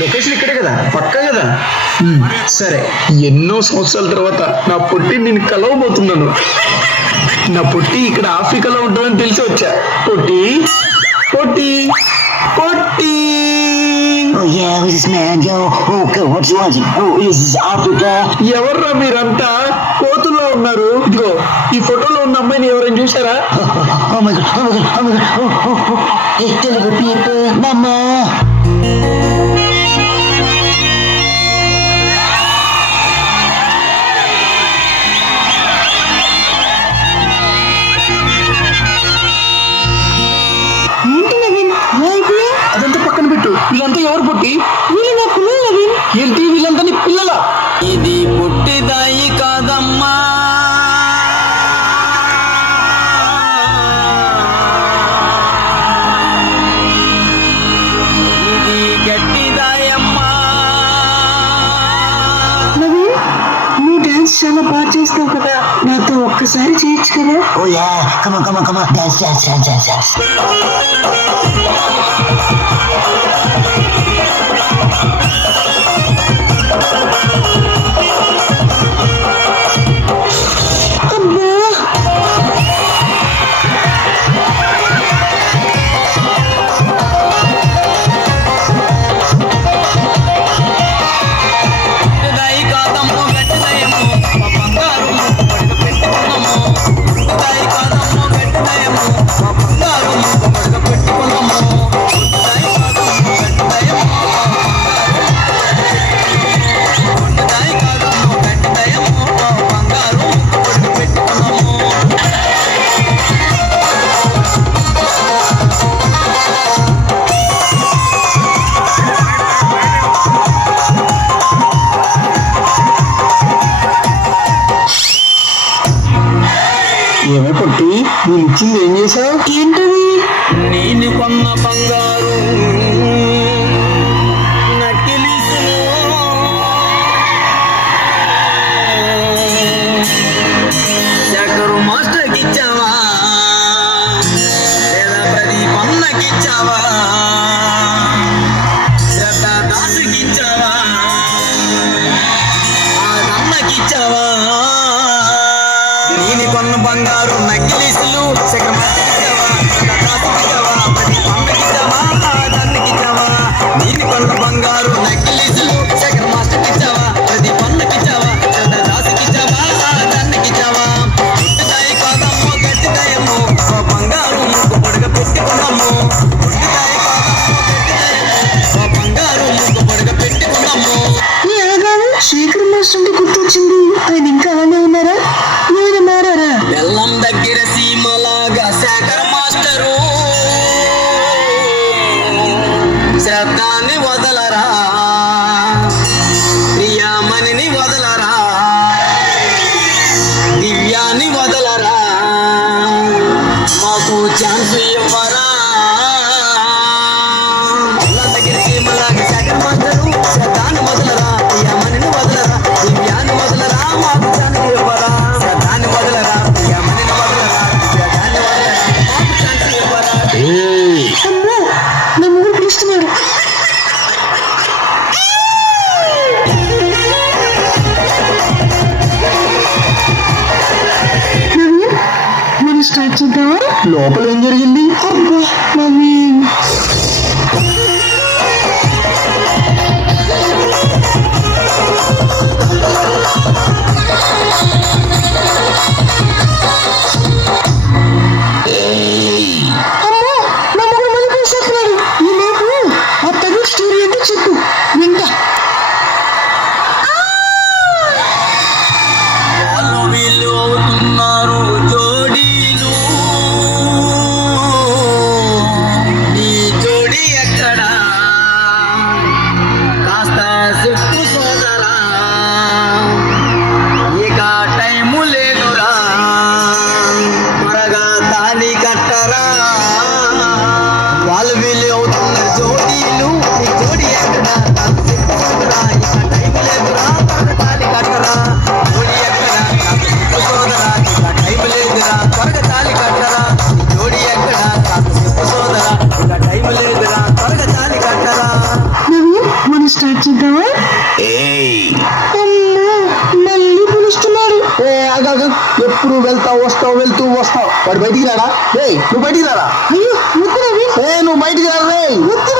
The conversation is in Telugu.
లొకేషన్ ఇక్కడే కదా, పక్కా కదా. సరే, ఎన్నో సంవత్సరాల తర్వాత నా పొట్టి నేను కలవబోతున్నాను. నా పొట్టి ఇక్కడ ఆఫ్రికాలో ఉంటుందని తెలిసి వచ్చా. పొట్టి పొట్టి పొట్టి. Oh yeah, who's this man? Yo, oh good, what you want? Oh, is this Africa? ఎవర్రా మీరంతా? కోతుల్లో ఉన్నారు. ఇదిగో ఈ ఫోటోలో ఉన్న అమ్మాయిని ఎవరైనా చూసారా? Oh my god, oh my god, oh my god, oh, oh, oh. Hey, Telugu people, mama. అదంతా పక్కన పెట్టు. వీళ్ళంతా ఎవరు పొట్టి? ఏంటి వీళ్ళంతా నీ పిల్లల? ఇది పుట్టిదాయి కాదమ్మా, ఇది గట్టిదాయమ్మా. నువ్వు డాన్స్ చాలా బాగా చేస్తావు కదా, నాతో ఒక్కసారి చేయొచ్చు కదా? Oh yeah, come on, come on, come on, dance, dance, dance, dance, dance. పుట్టిదాయి కాదమ్మో గట్టిదాయమ్మో, మా బంగారు ముక్క పెట్టుకున్నాము. పుట్టిదాయి కాదమ్మో గట్టిదాయమ్మో, మా బంగారు ముక్క పెట్టుకున్నాము. పుట్టిదాయి కాదమ్మో గట్టిదాయమ్మో, పుట్టిదాయి కాదమ్మో గట్టిదాయమ్మో, మా బంగారు ముక్క పెట్టుకున్నాము. ఏమే పొట్టి, నేను ఇచ్చింది ఏం చేసావు? ఏంటది? నేను కొన్న బంగారు నకిలీసులు శేఖరు మాస్టర్కి ఇచ్చావా లేదా ప్రదీప్ అన్నకి ఇచ్చావా, శ్రద్ధ దాసుకి ఇచ్చావా, ఆ అన్నకి ఇచ్చావా? నేను కొన్న బంగారు నకిలీసులు శేఖర్ మాస్టర్కి ఇచ్చావా, శ్రద్ధ దాసుకి ఇచ్చావా, ప్రదీప్ అన్నకి ఇచ్చావా, దానికి ఇచ్చావా? నేను కొన్న బంగారు నకిలీసులు శేఖర్ మాస్టర్కి ఇచ్చావా, ప్రదీప్ అన్నకి ఇచ్చావా, శ్రద్ధ దాసుకి ఇచ్చావా, దానికి ఇచ్చావా? పుట్టిదాయి కాదమ్మో గట్టిదాయమ్మో, మా బంగారు ముక్కు పొడగ పెట్టుకున్నాము. పుట్టిదాయి కాదమ్మో గట్టిదాయమ్మో, మా బంగారు ముక్కు పొడగ పెట్టుకున్నాము. శేఖర్ మాస్టర్ గుర్తొచ్చింది. ఆయన ఇంకా అలానే ఉన్నారా, ఏమైనా మారారా? బెల్లం దగ్గర సీమలాగా శేఖర్ మాస్టరు శ్రద్ధాన్ని వదలరా, ప్రియామణిని వదలరా, దివ్యాన్ని వదలరా, మాకు ఛాన్స్ ఇవ్వరా. బెల్లం దగ్గర సీమలాగా శేఖర్ మాస్టరు శ్రద్ధాన్ని వదలరా, ప్రియామణిని వదలరా, దివ్యాన్ని వదలరా, మాకు ఛాన్స్ ఇవ్వరా. శ్రద్ధాన్ని వదలరా, ప్రియామణిని వదలరా, దివ్యాన్ని వదలరా, మాకు ఛాన్స్ ఇవ్వరా. అమ్మో, నా మొగుడు పిలుస్తున్నాడు. నవీన్, మనం స్టార్ట్ చేద్దామా? లోపల ఏం జరిగింది? అబ్బా నవీన్, అమ్మో, నా మొగుడు మళ్ళీ పిలుస్తున్నాడు. ఈ లోపు ఆ తగు స్టోరీ ఏంటో చెప్పు, వింటా. వాళ్ళు వీళ్ళు అవుతున్నారు జోడీలు, నీ జోడి ఎక్కడా కాస్త చెప్పు సోదరా, ఇక టైము లేదురా, త్వరగా తాళి కట్టరా. వాళ్ళు వీళ్ళు అవుతున్నారు జోడీలు, నీ జోడి ఎక్కడా కాస్త చెప్పు సోదరా, ఇక టైము లేదురా, త్వరగా తాళి కట్టరా. జోడి ఎక్కడా కాస్త చెప్పు సోదరా, ఇక టైము లేదురా, త్వరగా తాళి కట్టరా. జోడి ఎక్కడా కాస్త చెప్పు సోదరా, ఇక టైము లేదురా, త్వరగా తాళి కట్టరా. నవీన్, మనం స్టార్ట్ చేద్దామా? అమ్మో, మళ్ళీ పిలుస్తున్నాడు. ఎప్పుడు వెళ్తావు వస్తావు వాడు బయటికి రాడా? నువ్వు బయటికి రారా? అయ్యో వద్దు రవి, నువ్వు బయటికి రారా? వద్దు